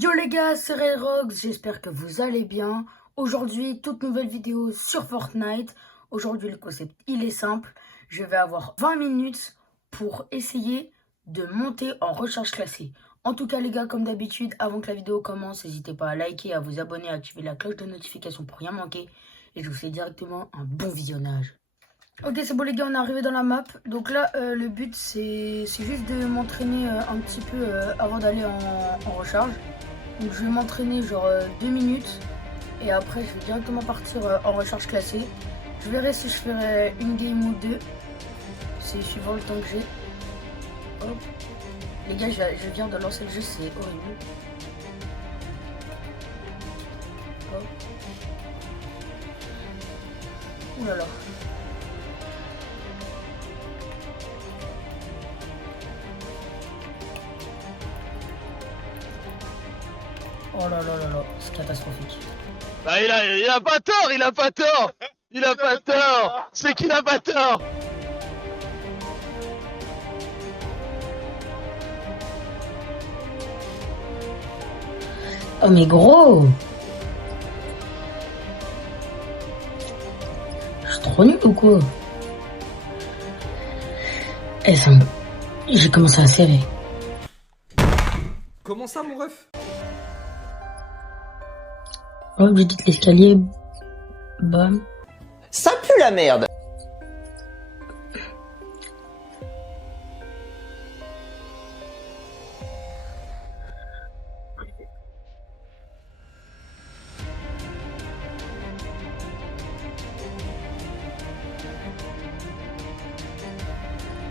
Yo les gars, c'est Rayrox, j'espère que vous allez bien. Aujourd'hui, toute nouvelle vidéo sur Fortnite. Aujourd'hui, le concept, il est simple. Je vais avoir 20 minutes pour essayer de monter en recharge classée. En tout cas les gars, comme d'habitude, avant que la vidéo commence, n'hésitez pas à liker, à vous abonner, à activer la cloche de notification pour rien manquer. Et je vous souhaite directement un bon visionnage. Ok, c'est bon les gars, on est arrivé dans la map. Donc là, le but, c'est juste de m'entraîner un petit peu avant d'aller en recharge. Donc je vais m'entraîner genre 2 minutes et après je vais directement partir en recharge classée. Je verrai si je ferai une game ou deux. C'est suivant le temps que j'ai. Hop. Les gars, je viens de lancer le jeu, c'est horrible. Hop. Ouh là là. Oh là là là là, c'est catastrophique. Bah il a pas tort, il a pas tort. Il a pas tort. C'est qu'il a pas tort. Oh mais gros, je suis trop nul ou quoi? Eh ça me... J'ai commencé à serrer. Comment ça mon ref? Hop, j'édite l'escalier. Bam. Ça pue la merde.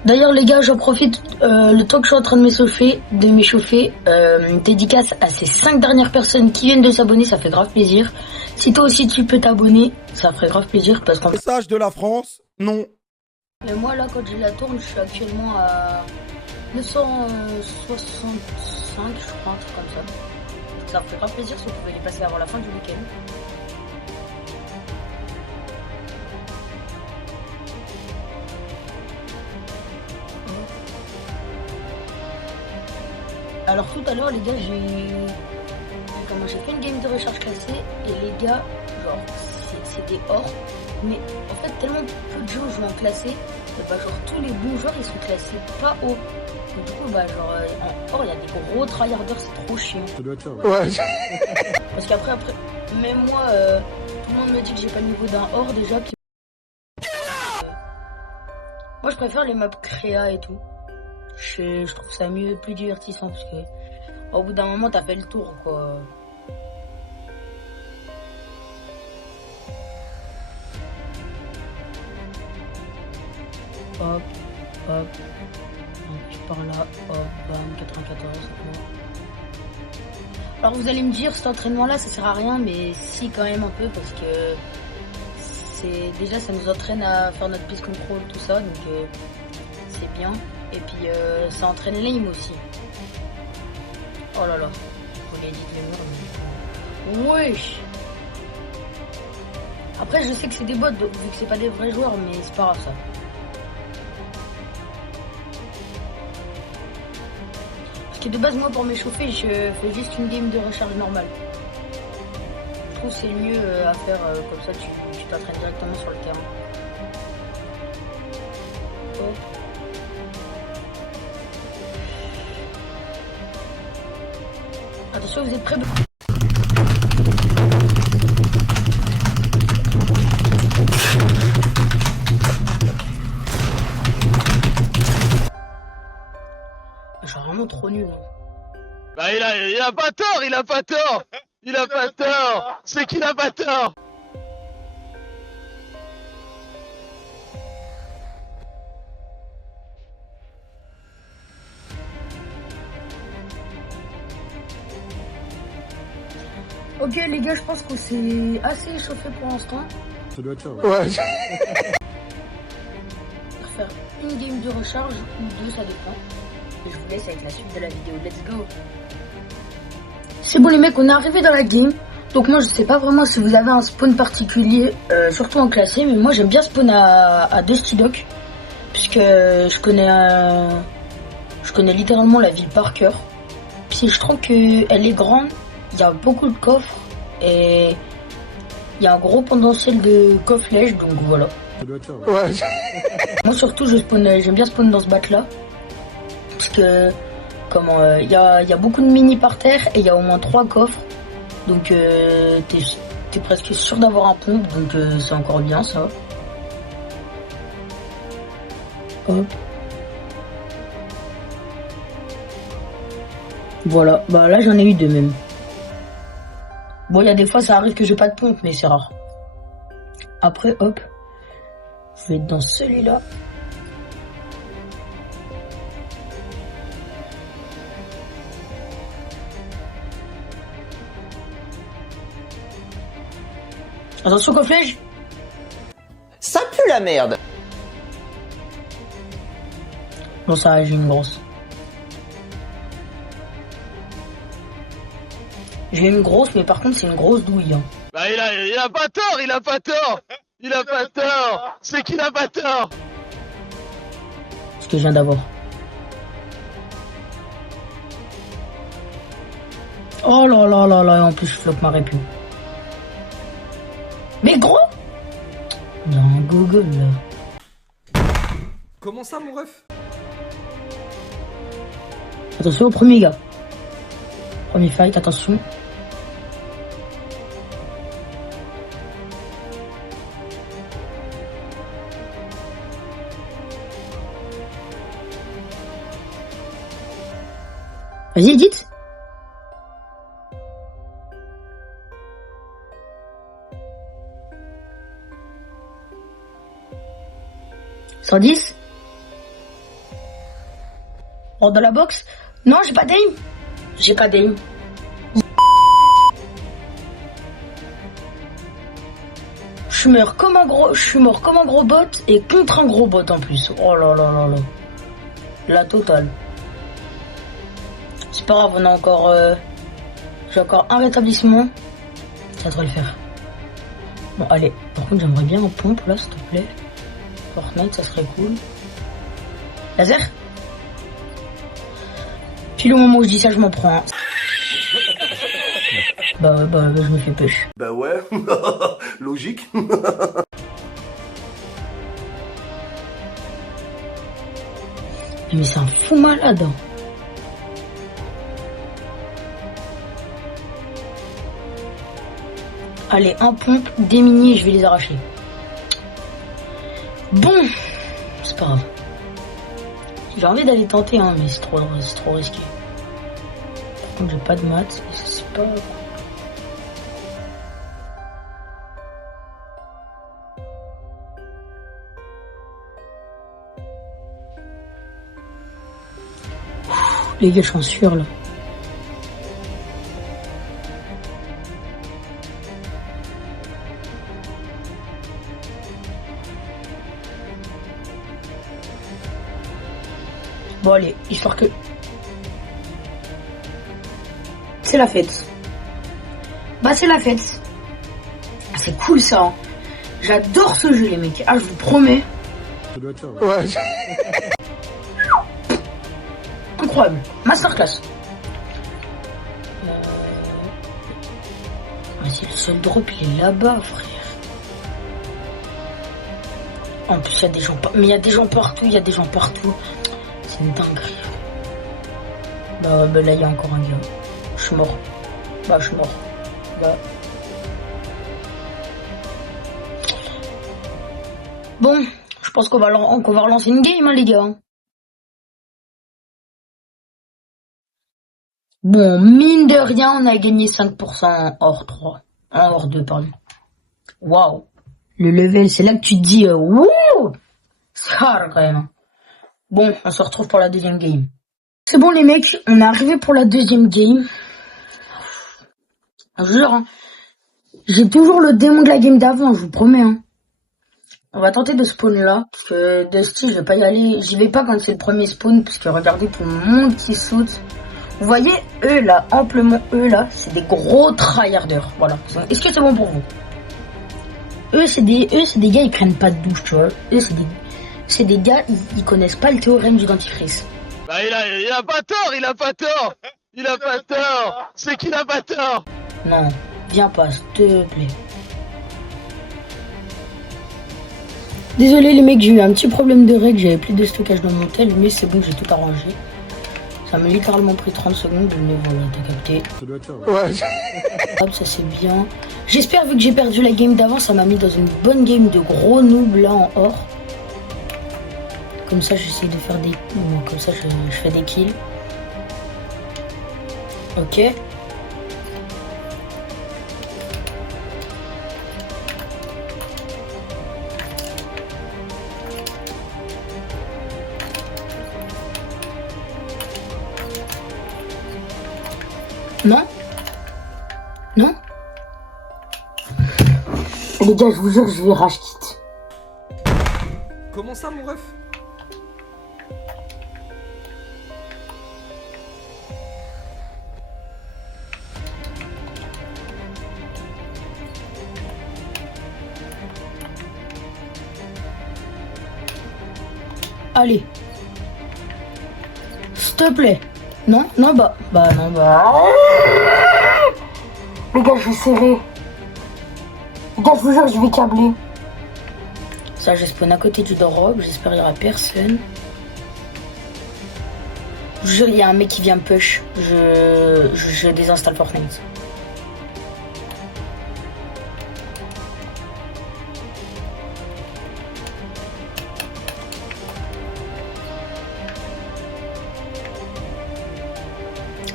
D'ailleurs les gars, j'en profite le temps que je suis en train de m'échauffer, dédicace à ces 5 dernières personnes qui viennent de s'abonner, ça fait grave plaisir. Si toi aussi tu peux t'abonner, ça ferait grave plaisir parce qu'en Message de la France, non. Mais moi là quand j'ai la tourne, je suis actuellement à 965 je crois, un truc comme ça. Ça ferait grave plaisir si vous pouvez les passer avant la fin du week-end. Alors tout à l'heure les gars, j'ai fait une game de recharge classée et les gars, genre c'est des ors, mais en fait tellement peu de gens jouent en classé, et bah genre tous les bons joueurs ils sont classés pas haut. Donc du coup bah genre en or il y a des gros tryharders, c'est trop chiant. Ouais. Parce qu'après, même moi, tout le monde me dit que j'ai pas le niveau d'un or déjà. Puis... moi je préfère les maps créa et tout. Je trouve ça mieux, plus divertissant parce que au bout d'un moment t'as fait le tour quoi. Hop, hop, un petit par là, hop, bam, 94. Alors vous allez me dire cet entraînement là ça sert à rien, mais si quand même un peu parce que déjà ça nous entraîne à faire notre piste control tout ça, donc c'est bien. Et puis ça entraîne l'aim aussi. Oh là là, faut les éditer les murs. Wesh. Après je sais que c'est des bots, donc, vu que c'est pas des vrais joueurs, mais c'est pas grave ça. Parce que de base moi pour m'échauffer je fais juste une game de recharge normale. Je trouve que c'est le mieux à faire, comme ça tu t'entraînes directement sur le terrain. Oh. Attention, vous êtes prêts? Je suis vraiment trop nul. Bah il a pas tort, il a pas tort. Il a pas tort. C'est qu'il a pas tort. Ok les gars, je pense que c'est assez échauffé pour l'instant. Ça doit être ça. Ouais. Pour faire une game de recharge ou deux, ça dépend. Et je vous laisse avec la suite de la vidéo. Let's go. C'est bon les mecs, on est arrivé dans la game. Donc moi je sais pas vraiment si vous avez un spawn particulier, surtout en classé, mais moi j'aime bien spawn à Dusty Dock. Puisque je connais littéralement la ville par cœur. Puis c'est que je trouve qu'elle est grande, il y a beaucoup de coffres et il y a un gros potentiel de coffre-lège, donc voilà. Ça doit être ça, ouais. Ouais. Moi surtout j'aime bien spawn dans ce bac là. Parce que il y a beaucoup de mini par terre et il y a au moins 3 coffres. Donc t'es presque sûr d'avoir un pompe, donc c'est encore bien ça. Hop. Voilà, bah là j'en ai eu 2 même. Bon, il y a des fois ça arrive que j'ai pas de pompe, mais c'est rare. Après, hop, je vais être dans celui-là. Attention, coffre-lège. Ça pue la merde. Bon, ça va, j'ai une grosse. J'ai une grosse, mais par contre, c'est une grosse douille. Hein. Bah il a pas tort, il a pas tort. Il a pas tort. C'est qu'il a pas tort. Ce que je viens d'avoir. Oh là là là là, en plus, je floppe ma répu. Mais gros! Dans Google, là. Comment ça, mon ref? Attention au premier gars. Premier fight, attention. Vas-y, dites. « 110 » Rentre dans la box. Non, j'ai pas d'aim. J'ai pas d'aim. Je suis mort comme un gros bot et contre un gros bot en plus. Oh là là là là. La totale. C'est pas grave, on a encore... j'ai encore un rétablissement. Ça devrait le faire. Bon, allez. Par contre, j'aimerais bien en pompe là, s'il te plaît. Fortnite, ça serait cool. Laser. Puis le moment où je dis ça, je m'en prends. Hein. Bah, je me fais push. Bah ouais, logique. Mais c'est un fou malade. Hein. Allez, un pompe, des mini et je vais les arracher. Bon, c'est pas grave. J'ai envie d'aller tenter, hein, mais c'est trop risqué. Par contre, j'ai pas de maths, et c'est pas... Les gars, je suis en sueur, là. Bon allez, histoire que... C'est la fête. Bah c'est la fête. C'est cool ça. Hein. J'adore ce jeu les mecs. Ah je vous promets. Ça doit être ça, ouais. Incroyable. Masterclass. Vas-y, le seul drop il est là-bas frère. En plus il y a des gens... Mais il y a des gens partout, C'est une dinguerie. Bah là il y a encore un gars. Je suis mort. Bah. Bon, je pense qu'on va relancer une game hein, les gars. Bon, mine de rien, on a gagné 5% en hors 3. En hors 2, pardon. Waouh. Le level, c'est là que tu te dis wouh. C'est rare quand même. Bon, on se retrouve pour la deuxième game. C'est bon les mecs, on est arrivé pour la deuxième game. Je vous jure, hein, j'ai toujours le démon de la game d'avant, je vous promets. Hein. On va tenter de spawn là, parce que Dusty, je vais pas y aller. J'y vais pas quand c'est le premier spawn, parce que regardez tout le monde qui saute. Vous voyez, eux là, amplement eux là, c'est des gros tryharders. Voilà. Est-ce que c'est bon pour vous? Eux, c'est des gars, ils prennent pas de douche, tu vois. Eux, c'est des gars, ils connaissent pas le théorème du dentifrice. Bah il a pas tort. Il a pas tort. C'est qu'il a pas tort. Non, viens pas, s'il te plaît. Désolé les mecs, j'ai eu un petit problème de règle, j'avais plus de stockage dans mon tel, mais c'est bon, j'ai tout arrangé. Ça m'a littéralement pris 30 secondes, mais voilà, t'as capté. Ça doit être ça, ouais. Hop, ça c'est bien. J'espère, vu que j'ai perdu la game d'avant, ça m'a mis dans une bonne game de gros noob là en or. Comme ça, j'essaie de faire des... Non, comme ça, je fais des kills. Ok. Non? Non? Les gars, je vous jure, je vais rage quitte. Comment ça, mon ref? Allez. S'il te plaît. Non, non, bah non, bah. Les gars, je vais serrer. Les gars, je vous jure, je vais câbler. Ça, je spawn à côté du drop. J'espère qu'il n'y aura personne. Je vous jure, il y a un mec qui vient push. Je désinstalle Fortnite.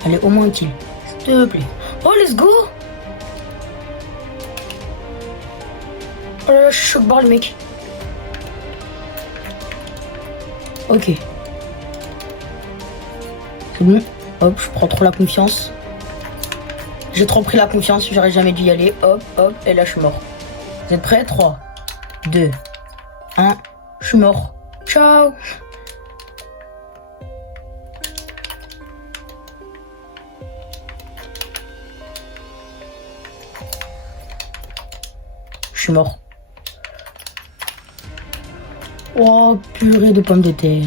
Allez, au moins un kill. S'il te plaît. Oh, let's go! Oh là là, je suis choc barre, le mec. Ok. C'est bon. Hop, je prends trop la confiance. J'ai trop pris la confiance, j'aurais jamais dû y aller. Hop, hop, et là, je suis mort. Vous êtes prêts? 3, 2, 1. Je suis mort. Ciao! Je suis mort. Oh, purée de pommes de terre.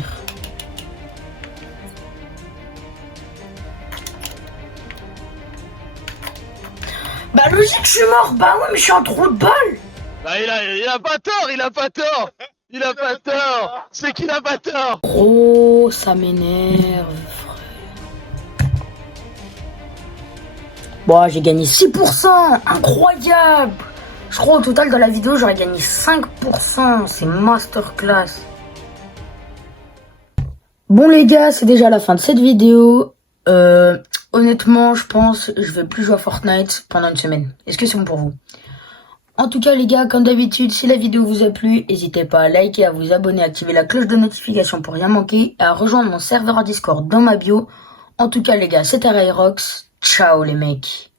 Bah logique, je suis mort. Bah ouais, mais je suis en trou de balle. Bah il a pas tort, il a pas tort. Il a pas tort. C'est qu'il a pas tort. Oh, ça m'énerve. Bon, j'ai gagné 6%. Incroyable. Je crois au total dans la vidéo j'aurais gagné 5%, c'est masterclass. Bon les gars, c'est déjà la fin de cette vidéo. Honnêtement, je pense je vais plus jouer à Fortnite pendant une semaine. Est-ce que c'est bon pour vous? En tout cas les gars, comme d'habitude, si la vidéo vous a plu, n'hésitez pas à liker, à vous abonner, à activer la cloche de notification pour rien manquer, et à rejoindre mon serveur Discord dans ma bio. En tout cas les gars, c'était Ryrox. Ciao les mecs.